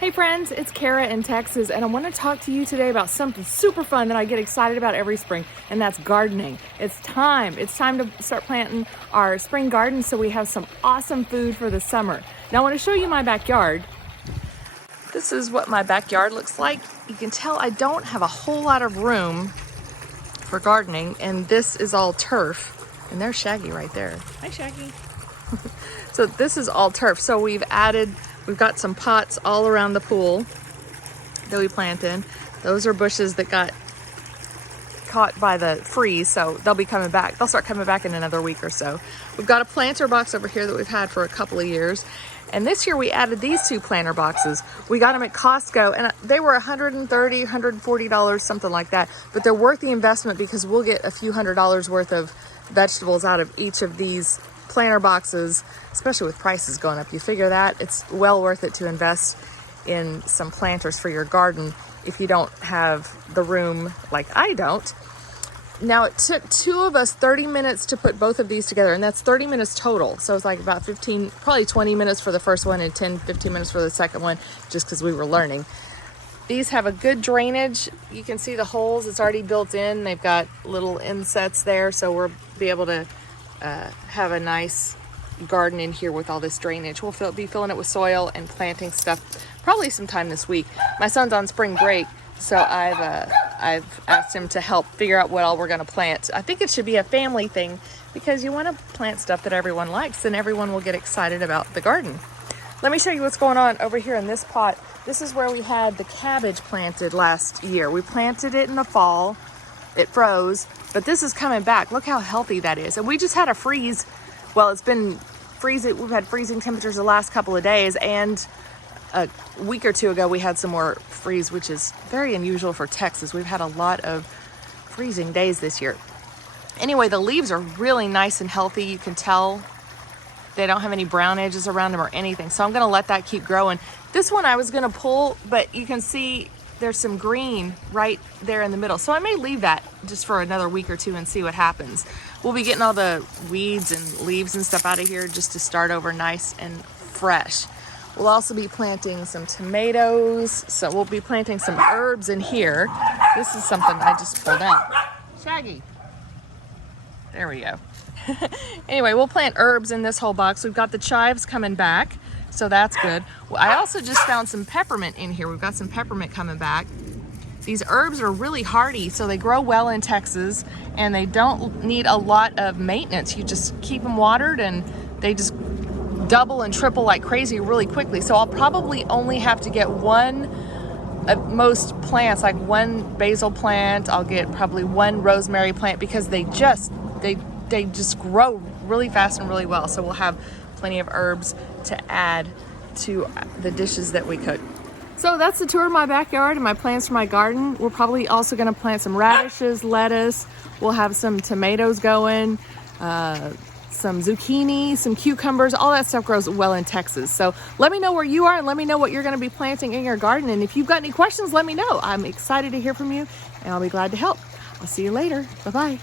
Hey friends, it's Kara in Texas, and I want to talk to you today about something super fun that I get excited about every spring, and that's gardening. It's time to start planting our spring garden so we have some awesome food for the summer. Now I want to show you my backyard. This is what my backyard looks like. You can tell I don't have a whole lot of room for gardening, and this is all turf, and there's Shaggy right there. Hi Shaggy. So this is all turf. So we've got some pots all around the pool that we plant in. Those are bushes that got caught by the freeze, so they'll be coming back. They'll start coming back in another week or so. We've got a planter box over here that we've had for a couple of years. And this year we added these two planter boxes. We got them at Costco and they were $130, $140, something like that. But they're worth the investment because we'll get a few $100s worth of vegetables out of each of these planter boxes, especially with prices going up. You figure that it's well worth it to invest in some planters for your garden if you don't have the room like I don't. Now it took two of us 30 minutes to put both of these together, and that's 30 minutes total. So it's like about 15, probably 20 minutes for the first one and 10, 15 minutes for the second one, just because we were learning. These have a good drainage. You can see the holes, it's already built in. They've got little insets there, so we'll be able to have a nice garden in here with all this drainage. We'll be filling it with soil and planting stuff probably sometime this week. My son's on spring break, so I've asked him to help figure out what all we're going to plant. I think it should be a family thing because you want to plant stuff that everyone likes and everyone will get excited about the garden. Let me show you what's going on over here in this pot. This is where we had the cabbage planted last year. We planted it in the fall. It froze, but this is coming back. Look how healthy that is. And we just had a freeze. Well, it's been freezing. We've had freezing temperatures the last couple of days, and a week or two ago we had some more freeze, which is very unusual for Texas. We've had a lot of freezing days this year. Anyway, the leaves are really nice and healthy. You can tell they don't have any brown edges around them or anything. So I'm gonna let that keep growing. This one I was gonna pull, but you can see there's some green right there in the middle. So I may leave that just for another week or two and see what happens. We'll be getting all the weeds and leaves and stuff out of here just to start over nice and fresh. We'll also be planting some tomatoes. So we'll be planting some herbs in here. This is something I just pulled out. Shaggy. There we go. Anyway, we'll plant herbs in this whole box. We've got the chives coming back, so that's good. Well, I also just found some peppermint in here. We've got some peppermint coming back. These herbs are really hardy, so they grow well in Texas, and they don't need a lot of maintenance. You just keep them watered, and they just double and triple like crazy really quickly. So I'll probably only have to get one of most plants, like one basil plant. I'll get probably one rosemary plant because they just grow really fast and really well. So we'll have plenty of herbs to add to the dishes that we cook. So that's the tour of my backyard and my plants for my garden. We're probably also going to plant some radishes, lettuce. We'll have some tomatoes going, some zucchini, some cucumbers. All that stuff grows well in Texas. So let me know where you are and let me know what you're going to be planting in your garden. And if you've got any questions, let me know. I'm excited to hear from you and I'll be glad to help. I'll see you later. Bye-bye.